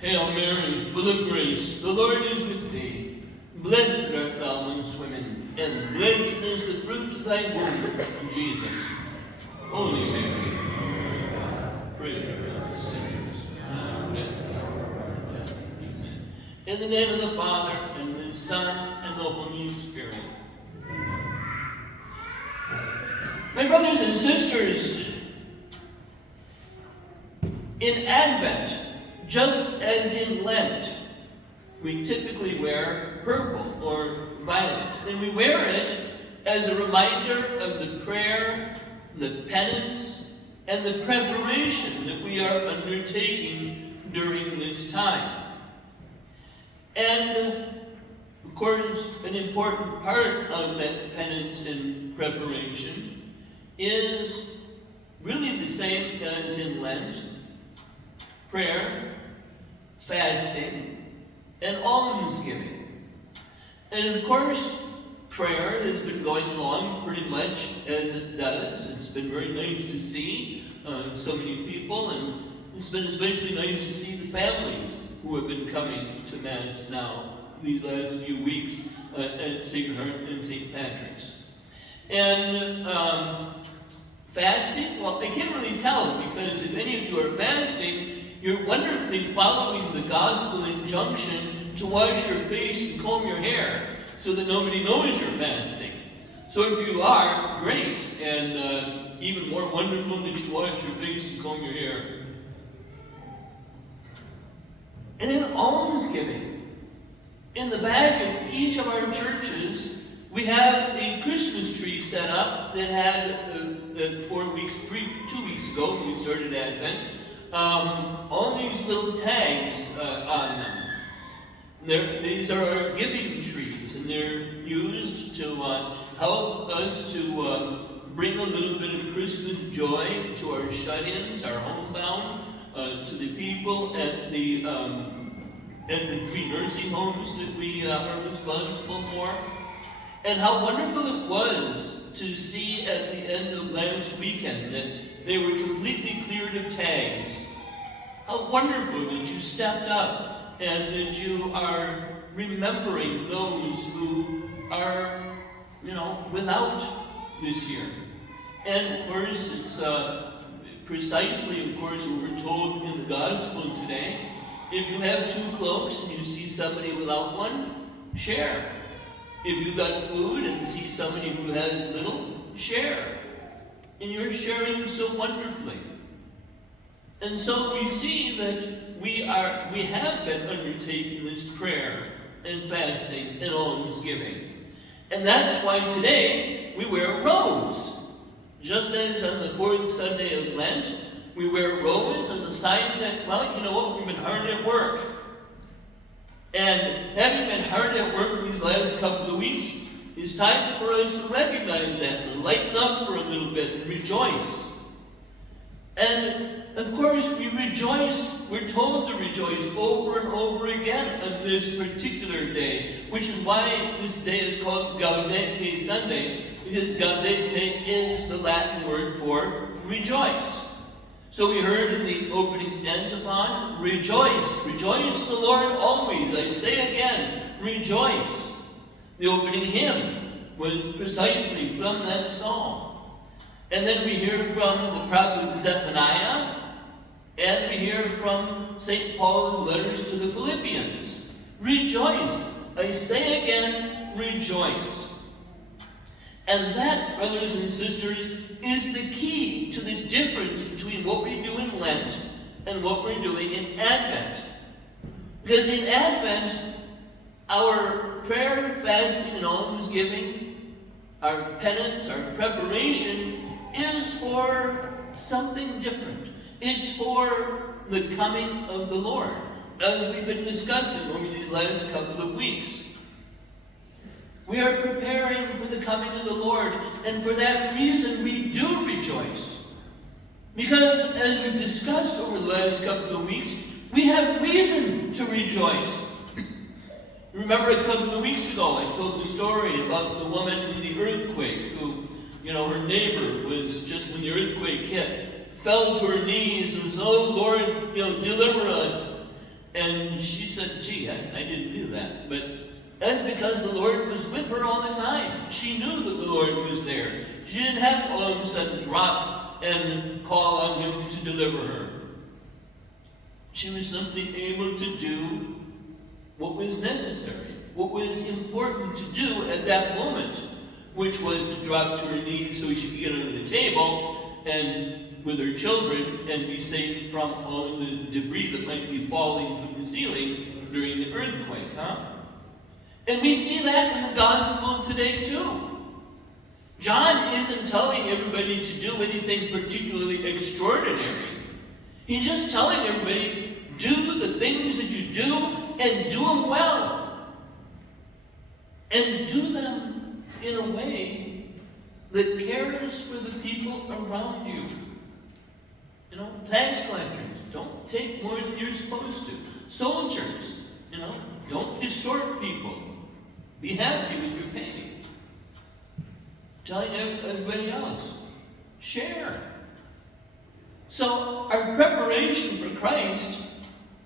Hail Mary, full of grace, the Lord is with thee. Blessed art thou amongst women, and blessed is the fruit of thy womb, Jesus. Holy Mary, pray for us sinners, now and at the hour of our death. Amen. In the name of the Father, and the Son, and the Holy Spirit. My brothers and sisters, in Advent, just as in Lent, we typically wear purple or violet, and we wear it as a reminder of the prayer, the penance, and the preparation that we are undertaking during this time. And, of course, an important part of that penance and preparation is really the same as in Lent: prayer, fasting, and almsgiving. And of course, prayer has been going along pretty much as it does. It's been very nice to see so many people, and it's been especially nice to see the families who have been coming to Mass now these last few weeks at St. Heart and St. Patrick's. And fasting, well, I can't really tell, because if any of you are fasting, you're wonderfully following the gospel injunction to wash your face and comb your hair so that nobody knows you're fasting. So if you are, great, and even more wonderful that you wash your face and comb your hair. And then almsgiving. In the back of each of our churches, we have a Christmas tree set up that had 2 weeks ago when we started Advent, all these little tags on them. These are our giving trees, and they're used to help us to bring a little bit of Christmas joy to our shut-ins, our homebound, to the people at the 3 nursing homes that we are responsible for. And how wonderful it was to see at the end of last weekend that they were completely cleared of tags. How wonderful that you stepped up and that you are remembering those who are, without this year. And of course, it's precisely, of course, what we're told in the gospel today. If you have 2 cloaks and you see somebody without one, share. If you've got food and see somebody who has little, share. And you're sharing so wonderfully. And so we see that we have been undertaking this prayer and fasting and almsgiving. And that's why today we wear robes. Just as on the 4th Sunday of Lent, we wear robes as a sign that, well, you know what, we've been hard at work. And having been hard at work these last couple of weeks, it's time for us to recognize that, to lighten up for a little bit and rejoice. And of course, we rejoice, we're told to rejoice over and over again on this particular day, which is why this day is called Gaudete Sunday, because Gaudete is the Latin word for rejoice. So we heard in the opening antiphon, rejoice, rejoice the Lord always. I say again, rejoice. The opening hymn was precisely from that psalm. And then we hear from the prophet Zephaniah, and we hear from St. Paul's letters to the Philippians. Rejoice, I say again, rejoice. And that, brothers and sisters, is the key to the difference between what we do in Lent and what we're doing in Advent. Because in Advent, our prayer, fasting, and almsgiving, our penance, our preparation, is for something different. It's for the coming of the Lord, as we've been discussing over these last couple of weeks. We are preparing for the coming of the Lord, and for that reason we do rejoice. Because, as we've discussed over the last couple of weeks, we have reason to rejoice. Remember a couple of weeks ago I told the story about the woman in the earthquake who, her neighbor was, just when the earthquake hit, fell to her knees and said, "Oh Lord, deliver us." And And she said, gee, I didn't do that. But that's because the Lord was with her all the time. She knew that the Lord was there. She didn't have to all of a sudden drop and call on him to deliver her. She was simply able to do what was necessary, what was important to do at that moment, which was to drop to her knees so she could get under the table and with her children and be safe from all the debris that might be falling from the ceiling during the earthquake, And we see that in the gospel today too. John isn't telling everybody to do anything particularly extraordinary. He's just telling everybody, do the things that you do and do them well. And do them in a way that cares for the people around you. You know, tax collectors, don't take more than you're supposed to. Soldiers, don't extort people. Be happy with your pay. Telling everybody else, share. So our preparation for Christ,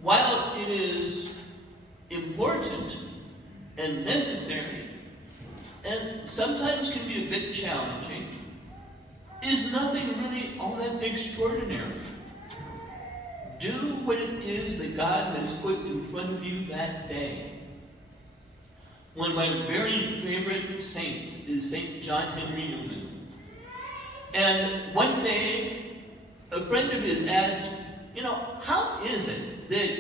while it is important and necessary, and sometimes can be a bit challenging, is nothing really all that extraordinary. Do what it is that God has put in front of you that day. One of my very favorite saints is St. John Henry Newman. And one day, a friend of his asked, how is it that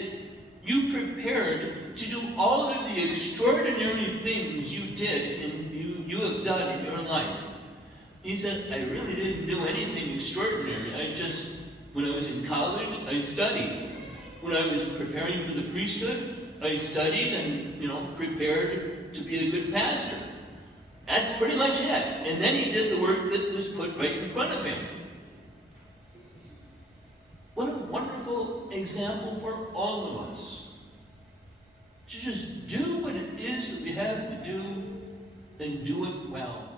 you prepared to do all of the extraordinary things you did and you have done in your life? He said, I really didn't do anything extraordinary. When I was in college, I studied. When I was preparing for the priesthood, I studied and, prepared to be a good pastor. That's pretty much it. And then he did the work that was put right in front of him. What a wonderful example for all of us. To just do what it is that we have to do and do it well.